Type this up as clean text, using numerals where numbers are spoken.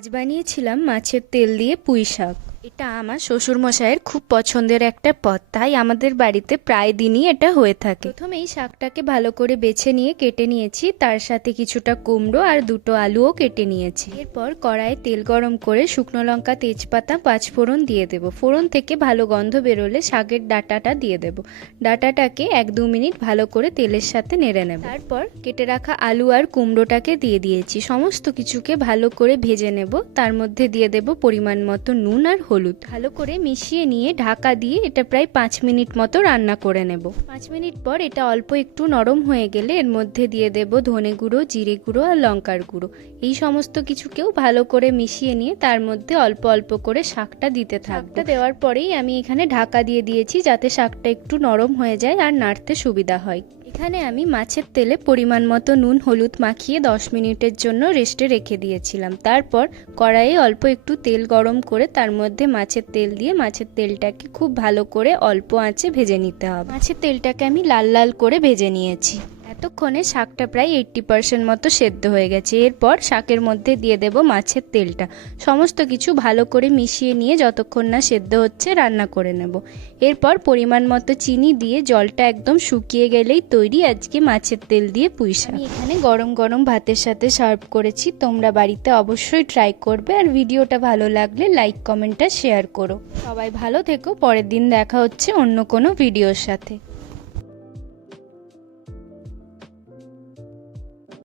আজ বানিয়েছিলাম মাছের তেল দিয়ে পুঁই শাক। এটা আমার শ্বশুরমশাইয়ের খুব পছন্দের একটা পদ, তাই আমাদের বাড়িতে প্রায় দিনই এটা হয়ে থাকে। প্রথমেই শাকটাকে ভালো করে বেছে নিয়ে কেটে নিয়েছি, তার সাথে কিছুটা কুমড়ো আর দুটো আলুও কেটে নিয়েছি। এরপর কড়াইয়ে তেল গরম করে শুকনো লঙ্কা, তেজপাতা, পাঁচফোড়ন দিয়ে দেব। ফোড়ন থেকে ভালো গন্ধ বেরোলে শাকের ডাঁটাটা দিয়ে দেব। ডাঁটাটাকে 1-2 মিনিট ভালো করে তেলের সাথে নেড়ে নেব। তারপর কেটে রাখা আলু আর কুমড়োটাকে দিয়ে দিয়েছি। সমস্ত কিছুকে ভালো করে ভেজে নেব। তার মধ্যে দিয়ে দেব পরিমাণ মতো নুন আর হলুদ। ভালো করে মিশিয়ে নিয়ে ঢাকা দিয়ে এটা প্রায় 5 মিনিট মতো রান্না করে নেব। 5 মিনিট পর এটা অল্প একটু নরম হয়ে গেলে এর মধ্যে দিয়ে দেব ধনে গুঁড়ো, জিরে গুঁড়ো আর লঙ্কার গুঁড়ো। এই সমস্ত কিছুকেও ভালো করে মিশিয়ে নিয়ে তার মধ্যে অল্প অল্প করে শাকটা দিতে থাকবো। দেওয়ার পরেই আমি এখানে ঢাকা দিয়ে দিয়েছি, যাতে শাকটা একটু নরম হয়ে যায় আর নাড়তে সুবিধা হয়। এখানে আমি মাছের তেলে পরিমাণ মতো নুন হলুদ মাখিয়ে 10 মিনিটের জন্য রেস্টে রেখে দিয়েছিলাম। তারপর কড়াইয়ে অল্প একটু তেল গরম করে তার মধ্যে মাছের তেল দিয়ে মাছের তেলটাকে খুব ভালো করে অল্প আঁচে ভেজে নিতে হবে। মাছের তেলটাকে আমি লাল লাল করে ভেজে নিয়েছি। এতক্ষণে শাকটা প্রায় 80% মতো সেদ্ধ হয়ে গেছে। এরপর শাকের মধ্যে দিয়ে দেব মাছের তেলটা। সমস্ত কিছু ভালো করে মিশিয়ে নিয়ে যতক্ষণ না সেদ্ধ হচ্ছে রান্না করে নেব। এরপর পরিমাণ মতো চিনি দিয়ে জলটা একদম শুকিয়ে গেলেই তৈরি আজকে মাছের তেল দিয়ে পুঁই শাক। আমি এখানে গরম গরম ভাতের সাথে সার্ভ করেছি। তোমরা বাড়িতে অবশ্যই ট্রাই করবে, আর ভিডিওটা ভালো লাগলে লাইক কমেন্টটা শেয়ার করো। সবাই ভালো থেকো। পরের দিন দেখা হচ্ছে অন্য কোনো ভিডিওর সাথে।